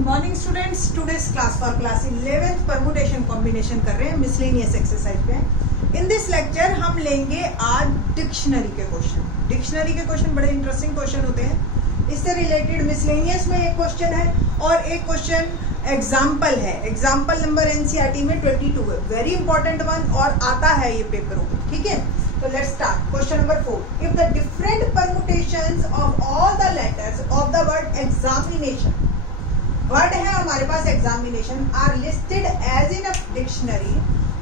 Morning students, today's class for class 11th permutation combination कर रहे हैं, मिसलेनियस एक्सरसाइज पे। इन दिस लेक्चर हम लेंगे आज डिक्शनरी के क्वेश्चन। डिक्शनरी के क्वेश्चन बड़े इंटरेस्टिंग क्वेश्चन होते हैं। इससे रिलेटेड मिसलेनियस में एक क्वेश्चन है और एक क्वेश्चन एग्जाम्पल है। एग्जाम्पल नंबर एनसीईआरटी में 22 है, वेरी इंपॉर्टेंट वन, और आता है ये पेपरों में। ठीक है, तो let's start. Question number 4, if the different permutations of all the letters of the word examination, word है हमारे पास examination, are listed as in a dictionary,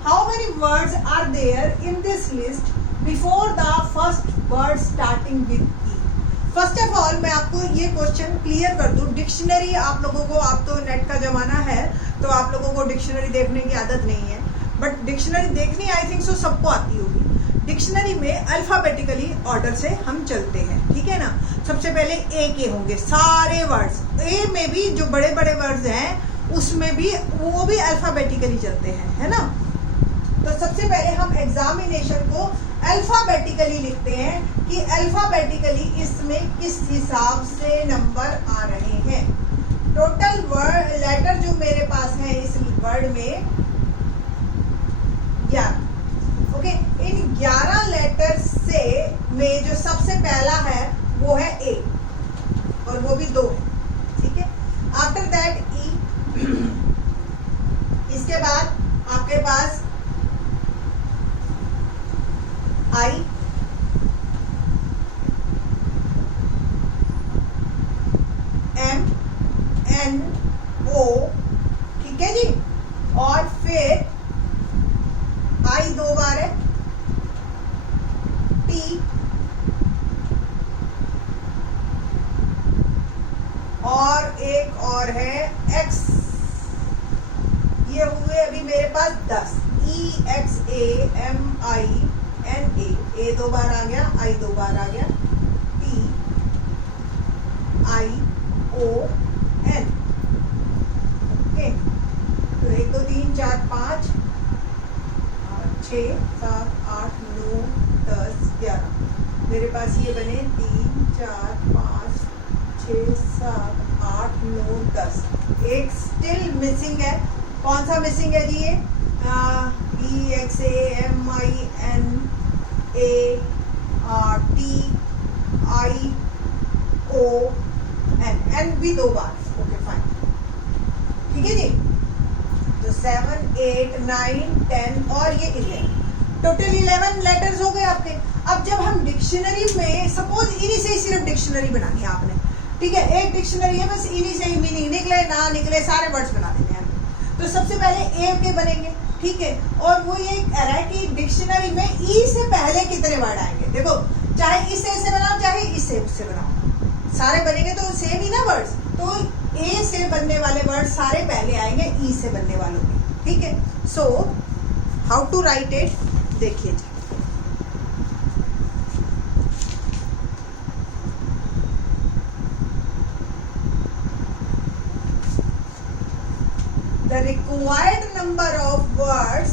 how many words are there in this list before the first word starting with E. First of all मैं आपको ये question clear कर दूं, dictionary आप लोगों को, आप तो नेट का जमाना है तो आप लोगों को डिक्शनरी देखने की आदत नहीं है, बट डिक्शनरी देखनी आई थिंक सो सबको आती होगी। डिक्शनरी में अल्फाबेटिकली ऑर्डर से हम चलते हैं, ठीक है ना। सबसे पहले ए के होंगे सारे वर्ड्स, ए में भी जो बड़े बड़े वर्ड्स हैं उसमें भी वो भी अल्फाबेटिकली चलते हैं, है ना। तो सबसे पहले हम एग्जामिनेशन को अल्फाबेटिकली लिखते हैं कि अल्फाबेटिकली इसमें किस हिसाब से नंबर आ रहे हैं। टोटल वर्ड लेटर जो मेरे पास है इस वर्ड में 11। ओके, इन 11 लेटर से में जो सबसे पहला है वो है ए, और वो भी 2 है, ठीक है। आफ्टर दैट ई, इसके बाद आपके पास आई, एम, एन, ओ, ठीक है जी, और फिर आई 2 बार है, टी, और एक और है एक्स। ये हुए अभी मेरे पास 10, ई, एक्स, ए, एम, आई, एन, ए 2 बार आ गया, आई 2 बार आ गया, टी, आई, ओ, एन। ओके, तो 1 2 3 4 5 6 7 8 9 10 11 मेरे पास ये बने 3 4 5 6 7 8 9 10। एक स्टिल मिसिंग है, कौन सा मिसिंग है जी? ये ई, एक्स, ए, एम, आई, एन, ए, टी, आई, ओ, एन, एन भी 2 बार। ओके फाइन, ठीक है जी। तो 7 8 9 10 और ये 11, टोटल 11 लेटर्स हो गए आपके। अब जब हम डिक्शनरी में, सपोज इन्हीं से ही सिर्फ डिक्शनरी बनानी है आपने, ठीक है, एक डिक्शनरी है, बस इन्हीं से ही मीनिंग निकले ना निकले सारे वर्ड्स बना देने हैं। तो सबसे पहले ए के बनेंगे, ठीक है, और वो ये कह रहा है कि डिक्शनरी में ई से पहले कितने वर्ड आएंगे। देखो, चाहे इस ए से बनाओ चाहे इससे उससे बनाओ, सारे बनेंगे तो सेम ही ना वर्ड्स। तो ए से बनने वाले वर्ड सारे पहले आएंगे ई से बनने वालों के, ठीक है। So how to write it, देखिए जी। The required number of words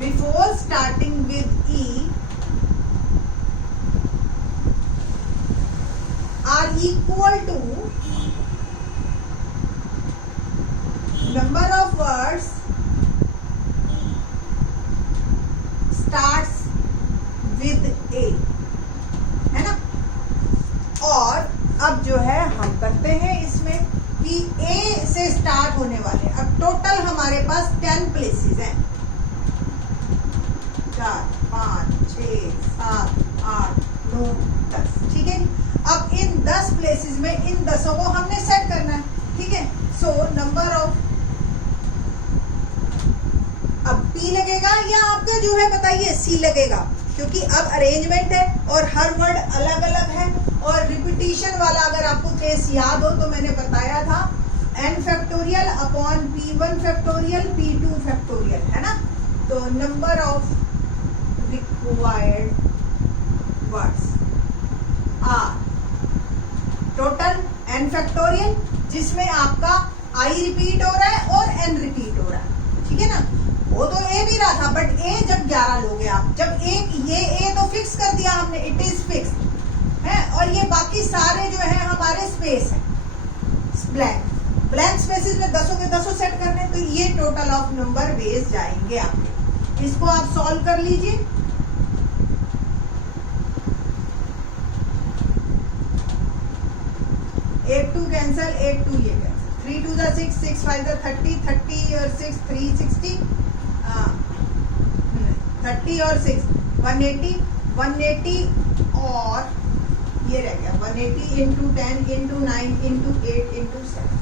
before starting with E are equal to number of words starts with A, है ना। और अब जो है हम करते हैं इसमें कि ए से स्टार्ट होने वाले, अब टोटल हमारे पास 10 प्लेसेस हैं, 4 5 6 7 8 9 10, ठीक है। अब इन 10 प्लेसेस में इन 10 को हमने सेट करना है, ठीक है। सो नंबर ऑफ, अब पी लगेगा या आपका जो है बताइए सी लगेगा, क्योंकि अब अरेंजमेंट है और हर वर्ड अलग अलग है। और रिपीटिशन वाला अगर आपको केस याद हो तो मैंने बताया था n factorial upon p1 factorial p2 factorial, है ना। तो number of required words are total n factorial, जिसमें आपका i रिपीट हो रहा है और n रिपीट हो रहा है, ठीक है ना। वो तो ए भी रहा था, बट ए जब 11 लोगे आप, जब एक ये ए तो फिक्स कर दिया आपने, इट इज फिक्स्ड है। और ये बाकी सारे जो है हमारे स्पेस है, ब्लैंक स्पेसेस में 10 के 10 सेट करने, तो ये टोटल ऑफ नंबर वेज जाएंगे आपके। इसको आप सॉल्व कर लीजिए। एक 2 कैंसल, एक 2 ये कैंसल, 3 2 जा 6, 6 5 जा 30, 30 और 6 360, 30 और 6 180, 180 और ये रह गया 180 इंटू 10 इंटू 9 इंटू 8 इंटू 7,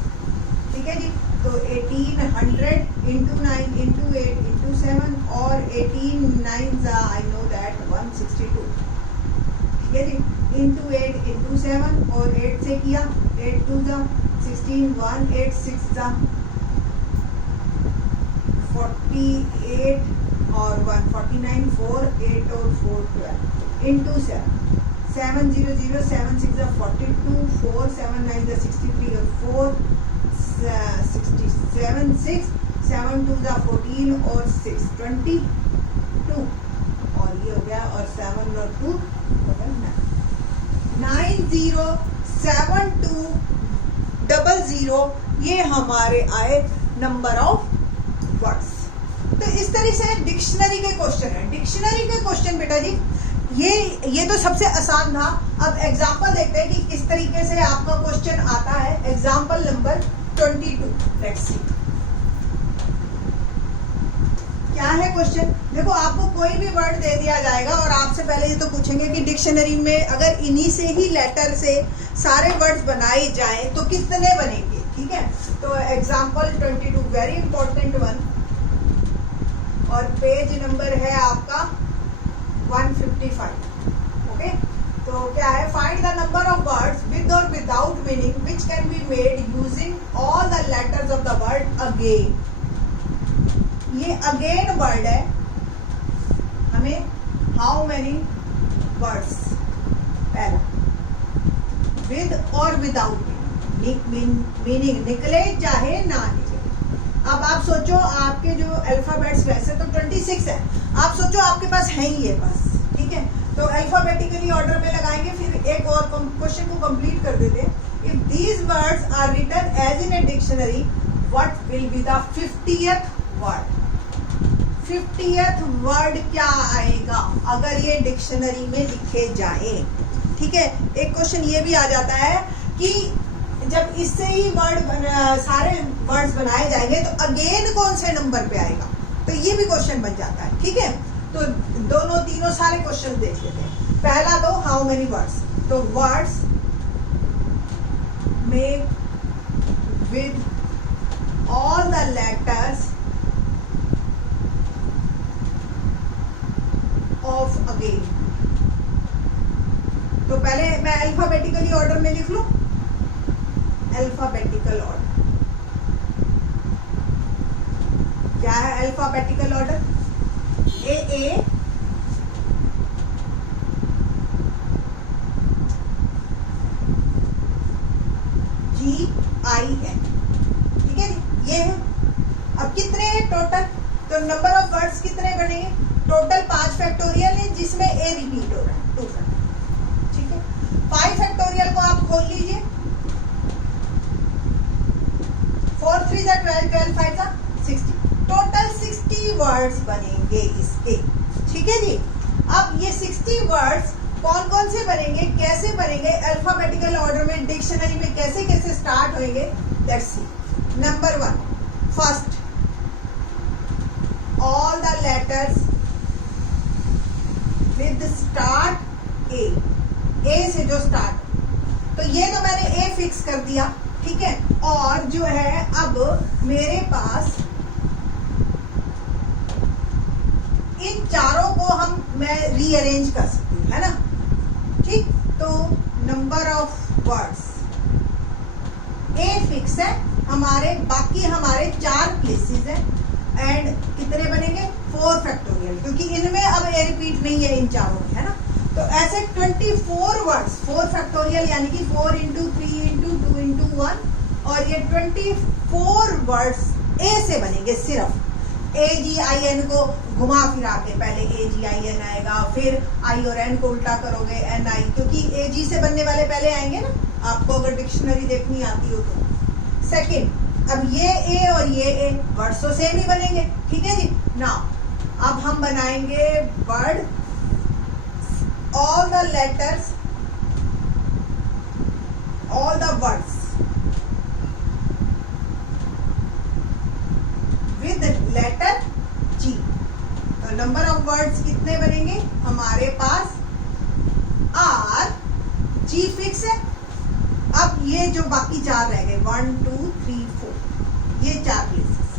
ठीक है जी। तो 1800 इंटू 9 इंटू 8 इंटू 7 और 18 9 आई नो दैट 162, ठीक है जी, इंटू 8 इंटू 7 और 8 से किया, 8 2 जा 16, 1 8 6 जा 48 और 1 49, 4 8 और 4 12 इंटू 7 7 0 0 7 6 जा 42, 4 7 9 जा 63 और 4 67 6 7 2 जा 14 और 6 22 और ये हो गया, और 7 और 2 907200, ये हमारे आए नंबर ऑफ वर्ड्स। तो इस तरह से डिक्शनरी के क्वेश्चन है। डिक्शनरी के क्वेश्चन बेटा जी ये तो सबसे आसान था। अब एग्जांपल देखते हैं कि किस तरीके से आपका क्वेश्चन आता है। एग्जांपल नंबर 22, लेट्स सी क्या है क्वेश्चन। देखो आपको कोई भी वर्ड दे दिया जाएगा और आपसे पहले ये तो पूछेंगे कि डिक्शनरी में अगर इन्हीं से ही लेटर से सारे वर्ड्स बनाए जाएं तो कितने बनेंगे, ठीक है। तो एग्जांपल 22 वेरी इंपॉर्टेंट वन, और पेज नंबर है आपका 155, ओके। तो क्या है, find the number of words with or without meaning which can be made using all the letters of the word again. ये अगेन वर्ड है, हमें हाउ मेनी वर्ड्स, पहला विद और विदाउट मीनिंग, निकले चाहे ना निकले। अब आप सोचो आपके जो अल्फाबेट्स वैसे तो 26 है, आप सोचो आपके पास है ही ये बस, ठीक है। तो अल्फाबेटिकली ऑर्डर में लगाएंगे, फिर एक और क्वेश्चन को कंप्लीट कर देते हैं। If these words are written as in a dictionary what will be the 50th word. 50th word क्या आएगा अगर ये डिक्शनरी में लिखे जाए, ठीक है। एक क्वेश्चन ये भी आ जाता है कि जब इससे ही सारे वर्ड्स बनाए जाएंगे तो अगेन कौन से नंबर पे आएगा, तो ये भी क्वेश्चन बन जाता है, ठीक है। तो दोनों तीनों सारे क्वेश्चन देख लेते हैं। पहला तो हाउ मेनी वर्ड्स, तो words make with all the letters of again. तो पहले मैं अल्फाबेटिकली ऑर्डर में लिख लूं, अल्फाबेटिकल ऑर्डर क्या है, अल्फाबेटिकल ऑर्डर ए GIN, ठीक है ये है। अब कितने हैं टोटल, तो नंबर ऑफ वर्ड्स कितने बनेंगे, टोटल 5 फैक्टोरियल है जिसमें A रिपीट हो रहा है 2 फैक्टोरियल, ठीक है। 5 फैक्टोरियल को आप खोल लीजिए, 4 3 जा 12, 12 5 जा 60, टोटल 60 वर्ड्स बनेंगे इसके, ठीक है जी। अब ये 60 वर्ड्स कौन कौन से बनेंगे, कैसे बनेंगे, अल्फाबेटिकल ऑर्डर में डिक्शनरी में कैसे कैसे स्टार्ट होंगे, let's see. Number 1, first all the letters with start A से जो स्टार्ट, तो ये तो मैंने ए फिक्स कर दिया, ठीक है। और जो है अब मेरे पास इन चारों को मैं रीअरेंज कर सकती हूँ, है ना, ठीक। तो number of words a fix है हमारे, बाकी हमारे 4 प्लेसेस है, एंड कितने बनेंगे 4 फैक्टोरियल, क्योंकि इनमें अब ए रिपीट नहीं है इन चारों में, है ना। तो ऐसे 24 वर्ड्स 4 फैक्टोरियल यानी कि 4 इंटू 3 इंटू 2 इंटू 1, और ये 24 वर्ड्स ए से बनेंगे। सिर्फ AGIN को घुमा फिरा के, पहले AGIN आएगा, फिर I और N को उल्टा करोगे NI, क्योंकि AG से बनने वाले पहले आएंगे ना, आपको अगर डिक्शनरी देखनी आती हो तो। सेकंड, अब ये A और ये A वर्ड तो सेम ही बनेंगे, ठीक है जी। नाउ अब हम बनाएंगे word all the letters, all the words with letter G। तो नंबर ऑफ वर्ड्स कितने बनेंगे हमारे पास? R, G फिक्स है। अब ये जो बाकी चार रह गए 1 2 3 4, ये चार प्लेसेस,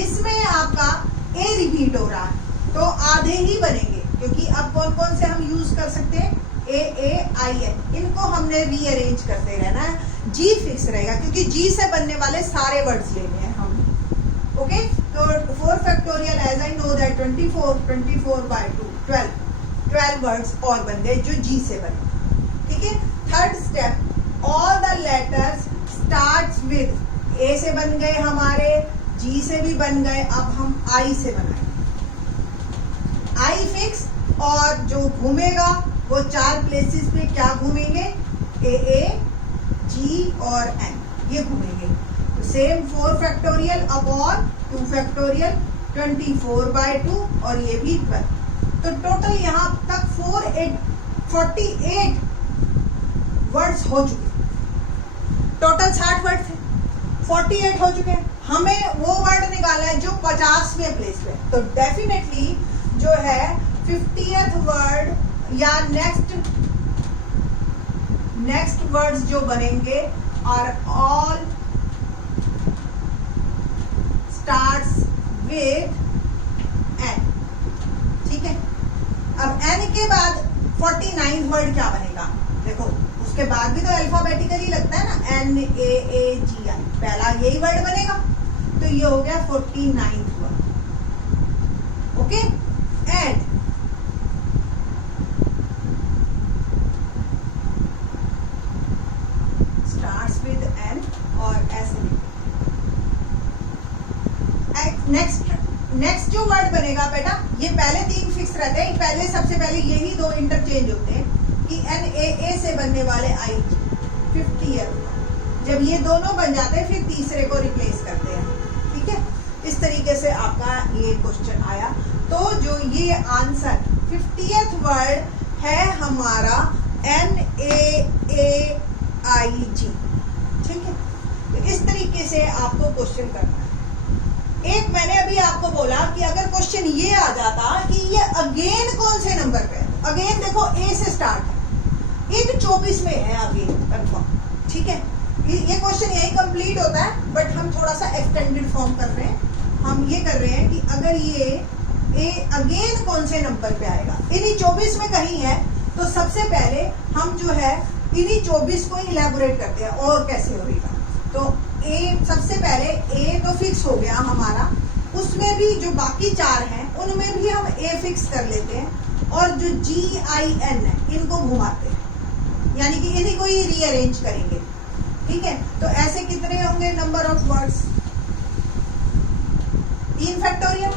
इसमें आपका A रिपीट हो रहा है तो आधे ही बनेंगे, क्योंकि अब कौन कौन से हम यूज कर सकते हैं? AAIN, इनको हमने रीअरेंज करते रहना है। G फिक्स रहेगा क्योंकि G से बनने वाले सारे वर्ड्स लेने हैं हम। ओके, तो 4 factorial as I know that 24 by 2 12 words और बन गए जो G से बने, ठीक है। Third step, all the letters starts with, A से बन गए हमारे, G से भी बन गए, अब हम I से बनाएंगे। I फिक्स, और जो घूमेगा वो चार प्लेसेस पे क्या घूमेंगे? AA, G और N, ये घूमेंगे। तो same 4 factorial upon 2 factorial 24 by 2 और ये भी 12। तो टोटल यहाँ तक 48 वर्ड्स हो चुके। टोटल 60 वर्ड थे, 48 हो चुके हैं। हमें वो वर्ड निकालना है जो 50वें प्लेस पे। तो डेफिनेटली जो है 50th वर्ड या नेक्स्ट वर्ड्स जो बनेंगे are all starts with N, ठीक है। अब N के बाद 49 वर्ड क्या बनेगा? देखो उसके बाद भी तो अल्फाबेटिकली लगता है ना, NAAGI, पहला यही वर्ड बनेगा, तो ये हो गया 49th word. Okay, and starts with N और S। नेक्स्ट जो वर्ड बनेगा बेटा, ये पहले 3 फिक्स रहते हैं, पहले सबसे पहले यही 2 इंटरचेंज होते हैं कि NAA से बनने वाले IG 50th। जब ये दोनों बन जाते हैं फिर तीसरे को रिप्लेस करते हैं, ठीक है। इस तरीके से आपका ये क्वेश्चन आया। तो जो ये आंसर 50th वर्ड है हमारा NAAIG, ठीक है। तो इस तरीके से आपको क्वेश्चन करना है। एक मैंने अभी आपको बोला कि अगर क्वेश्चन ये आ जाता कि ये अगेन कौन से नंबर पे है, अगेन देखो A से स्टार्ट है, ये 24 में है अगेन कंफर्म, ठीक है। ये क्वेश्चन यही कंप्लीट होता है, बट हम थोड़ा सा एक्सटेंडेड फॉर्म कर रहे हैं। हम ये कर रहे हैं कि अगर ये A अगेन कौन से नंबर पे आएगा, इन्हीं 24 में कहीं है, तो सबसे पहले हम जो है इन्हीं 24 को इलेबोरेट करते हैं और कैसे होगा। तो A सबसे पहले A तो फिक्स हो गया हमारा, उसमें भी जो बाकी 4 हैं उनमें भी हम A फिक्स कर लेते हैं, और जो GIN है इनको घुमाते हैं, यानी कि इन्हीं को ही रीअरेंज करेंगे, ठीक है। तो ऐसे कितने होंगे नंबर ऑफ वर्ड्स? 3 फैक्टोरियल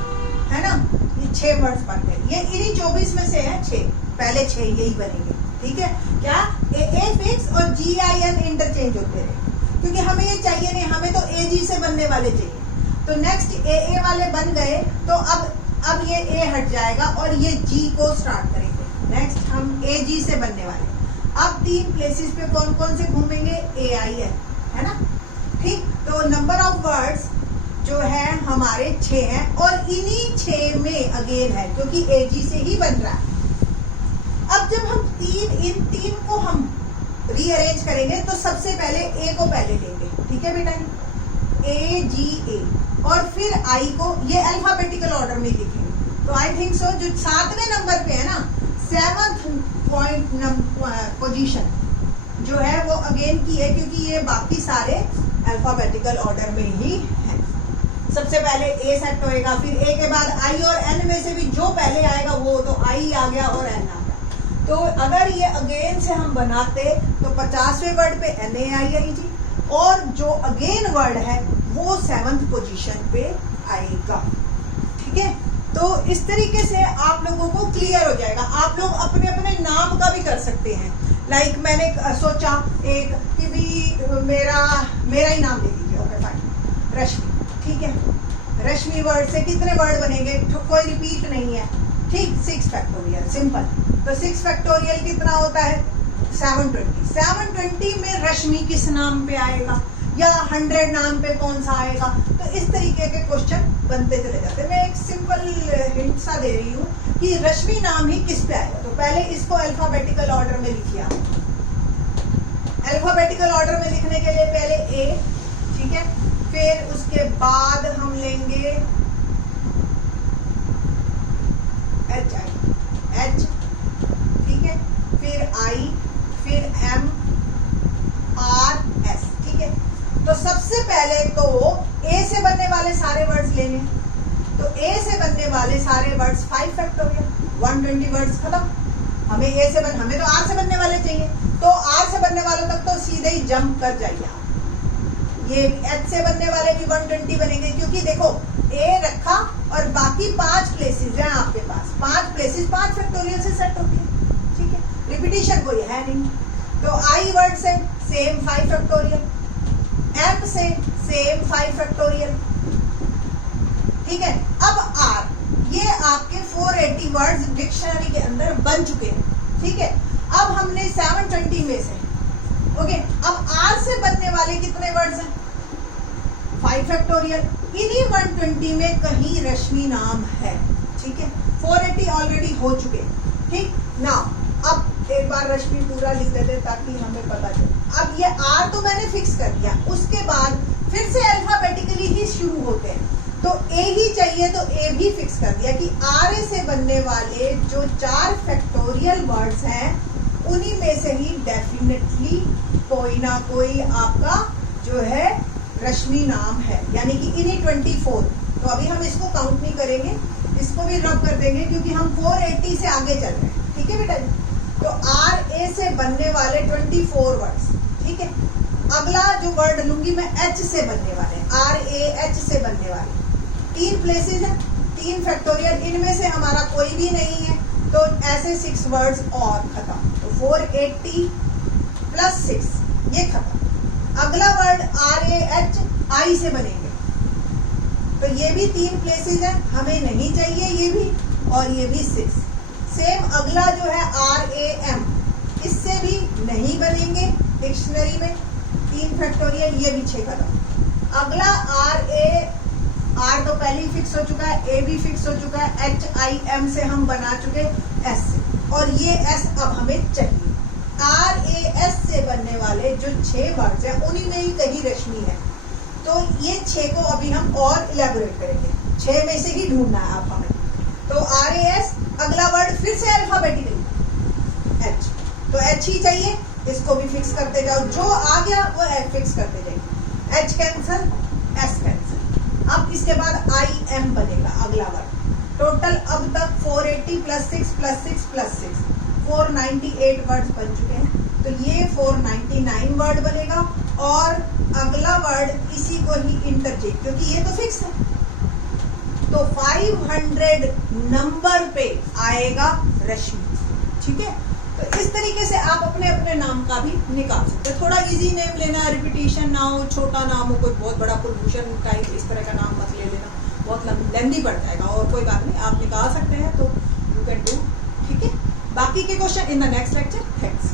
है ना, ये 6 वर्ड्स बन गए। ये इन्हीं 24 में से है 6, पहले 6 यही बनेंगे, ठीक है। क्या A फिक्स और GIN इंटरचेंज होते रहे, क्योंकि हमें ये चाहिए नहीं, हमें तो AG से बनने वाले चाहिए। तो नेक्स्ट AA वाले बन गए, तो अब ये A हट जाएगा और ये G को स्टार्ट करेंगे। नेक्स्ट हम AG से बनने वाले, अब 3 प्लेसेस पे कौन कौन से घूमेंगे? AIN, है ना, ठीक। तो नंबर ऑफ वर्ड्स जो है हमारे 6 हैं, और इन्हीं 6 में अगेन है क्योंकि AG से ही बन रहा है। अब जब हम इन 3 को हम रीअरेंज करेंगे तो सबसे पहले A को पहले लेंगे, ठीक है बेटा, AGA, और फिर I को, ये अल्फाबेटिकल ऑर्डर में लिखेंगे। तो आई थिंक सो जो 7वें नंबर पे है ना, 7th पोजीशन जो है वो अगेन की है, क्योंकि ये बाकी सारे अल्फाबेटिकल ऑर्डर में ही है। सबसे पहले A सेट होएगा, फिर A के बाद I और N में से भी जो पहले आएगा वो तो I आ गया और N आ गया। तो अगर ये अगेन से हम बनाते तो 50वें वर्ड पे NAIIG, और जो अगेन वर्ड है वो 7th पोजीशन पे आएगा, ठीक है। तो इस तरीके से आप लोगों को क्लियर हो जाएगा। आप लोग अपने अपने नाम का भी कर सकते हैं। लाइक मैंने सोचा एक कि भी मेरा ही नाम ले लीजिए, ओके फाइन, रश्मि, ठीक है। रश्मि वर्ड से कितने वर्ड बनेंगे, कोई रिपीट नहीं है, ठीक, 6 फैक्टोरियल, सिंपल। तो 6 फैक्टोरियल कितना होता है, 720। 720 में रश्मि किस नाम पे आएगा या 100 नाम पे कौन सा आएगा। तो इस तरीके के क्वेश्चन बनते चले जाते हैं। मैं एक सिंपल हिंट सा दे रही हूँ कि रश्मि नाम ही किस पे आएगा। तो पहले इसको अल्फाबेटिकल ऑर्डर में लिखिए आप। अल्फाबेटिकल ऑर्डर में लिखने के लिए पहले ए, ठीक है, फिर उसके बाद हम लेंगे एच, ठीक है, फिर आई, फिर एम, आर, एस, ठीक है। तो सबसे पहले तो ए से बनने वाले सारे वर्ड्स लेने। तो ए से बनने वाले सारे वर्ड्स 5 फैक्टोरियल, 120 वर्ड्स खत्म। हमें हमें तो आर से बनने वाले चाहिए, तो आर से बनने वालों तक तो सीधे ही जंप कर जाइए आप। ये एच से बनने वाले भी 120 बनेंगे, क्योंकि देखो ए रखा और बाकी 5 प्लेसेस हैं आपके पास। 5 प्लेसेस 5 फैक्टोरियल से सेट होती है, ठीक है, रिपीटिशन कोई है नहीं। तो आई वर्ड से सेम 5 फैक्टोरियल, एम से सेम 5 फैक्टोरियल, ठीक है। अब आर, ये आपके 480 वर्ड्स डिक्शनरी के अंदर बन चुके हैं, ठीक है। अब हमने 720 में से, ओके, अब आर से बनने वाले कितने वर्ड्स हैं, 5 फैक्टोरियल। इन्हीं 120 में कहीं रश्मि नाम है, ठीक है। 480 ऑलरेडी हो चुके, ठीक ना। अब एक बार रश्मि पूरा लिख देते ताकि हमें पता चले। अब ये आर तो मैंने फिक्स कर दिया, उसके बाद फिर से अल्फाबेटिकली ही शुरू होते हैं। तो ए ही चाहिए, तो ए भी फिक्स कर दिया कि आर ए से बनने वाले जो 4 फैक्टोरियल वर्ड्स हैं उन्हीं में से ही डेफिनेटली कोई ना कोई आपका जो है रश्मि नाम है, यानी कि इन्हीं 24। तो अभी हम इसको काउंट नहीं करेंगे, इसको भी रब कर देंगे क्योंकि हम 480 से आगे चल रहे हैं, ठीक है बेटा। तो आर ए से बनने वाले 24 वर्ड्स, ठीक है। अगला जो वर्ड लूंगी मैं एच से बनने वाले, आर ए एच से बनने वाले 3 प्लेसेस हैं, 3 फैक्टोरियल, इनमें से हमारा कोई भी नहीं है, तो ऐसे 6 वर्ड्स और खत्म। तो 480 प्लस 6 ये खत्म। अगला word R A H I से बनेंगे, तो ये भी 3 प्लेसेस हैं, हमें नहीं चाहिए ये भी, और ये भी 6। सेम अगला जो है आर ए एम, इससे भी नहीं बनेंगे डिक्शनरी में, 3 फैक्टोरियल, ये भी 6 खत्म। अगला आर ए, आर तो पहले ही फिक्स हो चुका है, ए भी फिक्स हो चुका है, एच आई एम से हम बना चुके एस से, और ये एस अब हमें चाहिए। आर ए एस से बनने वाले जो 6 वर्ड्स हैं उन्हीं में ही कहीं रश्मि है। तो ये 6 को अभी हम और इलेबोरेट करेंगे, 6 में से ही ढूंढना है अब हमें। तो आर ए एस, अगला वर्ड फिर से अल्फाबेटिकली एच, तो एच ही चाहिए, इसको भी फिक्स करते जाओ, जो आ गया वो एच फिक्स करते जाइए। H cancel, S cancel. अब इसके बाद आई एम बनेगा अगला वर्ड। टोटल अब तक 480 प्लस 6 प्लस 6 प्लस 6 498 वर्ड्स बन चुके हैं। तो ये 499 वर्ड बनेगा, और अगला वर्ड इसी को ही इंटरचेंज, क्योंकि ये तो फिक्स है, तो 500 नंबर पे आएगा रश्मि, ठीक है। तो इस तरीके से आप अपने अपने नाम का भी निकाल सकते हैं। थोड़ा इजी नेम लेना, रिपीटिशन ना हो, छोटा नाम हो, कोई बहुत बड़ा कुलभूषण टाइप इस तरह का नाम मत ले लेना, बहुत लेंदी पड़ जाएगा। और कोई बात नहीं, आप निकाल सकते हैं, तो यू कैन डू, ठीक है। बाकी के question in the next lecture. Thanks.